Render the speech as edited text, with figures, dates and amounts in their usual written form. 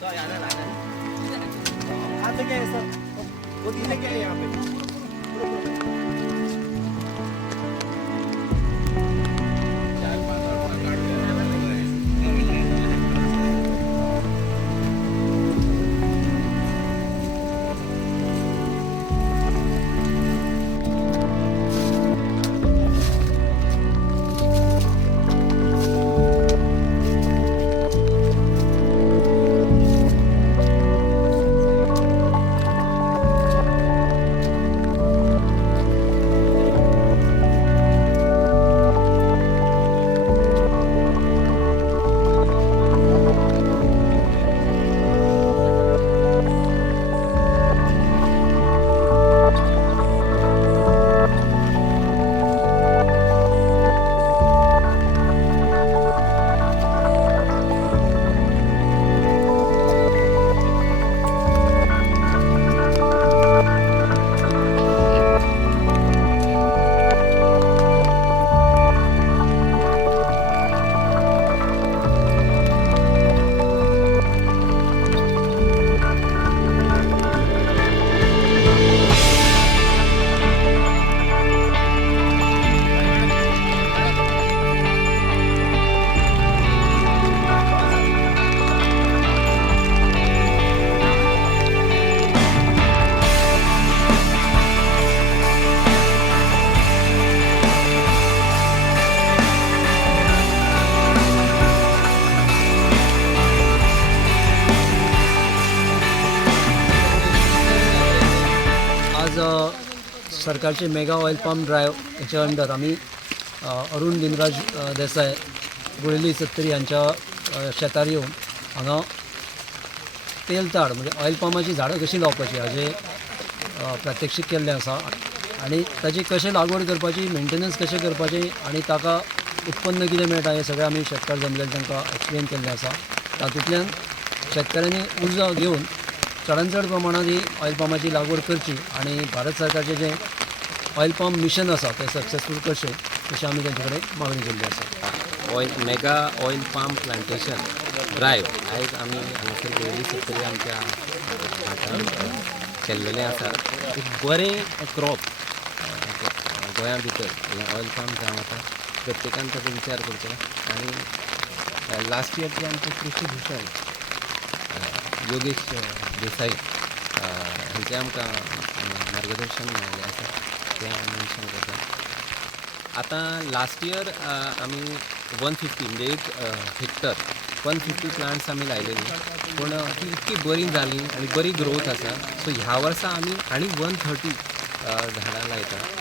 हाथ लेके आए सर, वो तीन लेके आए यहाँ पे। आज सरकारचे मेगा ऑयल पंप ड्रायव्ह याच्या अंडर आम्ही अरुण दिनराज देसाय गुळेली सत्तरी यांच्या शेतार येवन हांगा तेलताड म्हणजे ऑयल पंपाची झाडां कशी लावपाची हाजे प्रात्यक्षीक केल्लें आसा आनी ताची कशें लागवड करपाची मेंटेनन्स कशें करपाचें आनी ताका उत्पन्न कितें मेळटा हें सगळें आमी शेतकार जमलेले तांकां एक्सप्लेन केल्लें आसा। तातूंतल्यान शेतकऱ्यांनी उर्जा घेवन चडांत चड प्रमाणांत ही ऑयल पंपाची लागवड करची आणि भारत सरकारचे जे ऑयल पंप मिशन आसा ते सक्सेसफूल करचे अशी आमी तेंचे कडेन मागणी केल्ली आसा। Oil mega oil palm plantation drive आयज आमी हांगासर गोयली सत्तरी आमच्या हातांत केल्लेलें आसा। एक बरें क्रॉप गोंया भितर हें ऑयल पाम जावं आतां प्रत्येकान ताचो विचार करचो आनी लास्ट इयरचे आमचे कृषी भूषण योगेश देसाई हांचे आमकां मार्गदर्शन मेळ्ळें आसा तें हांव मेन्शन करता। आतां लास्ट इयर आमी 150 म्हणजे एक हेक्टर 150 प्लांट्स आमी लायलेली पूण ती इतकी बरी जाली आनी बरी ग्रोथ आसा। सो ह्या वर्सा आमी आनी 130 झाडां लायता।